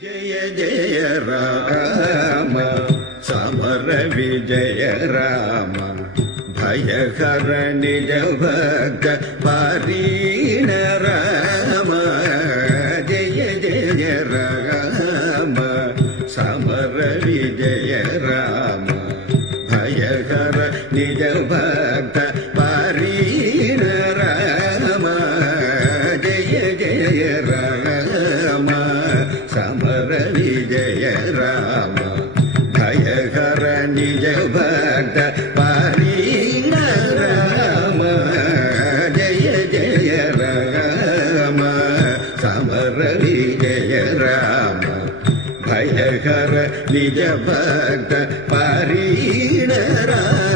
జయ జయ రామ సమర విజయ రామ భయహర నిజ భక్త పారీణ రామ జయ జయ రామ సమర విజయ రామ భయహర నిజ భక్త పారీణ రామ జయ జయ రామ సమర విజయ రామ భయహర నిజ భక్త పారీణ రామ జయ జయ రామ సమర విజయ రామ భయహర నిజ భక్త పారీణ రామ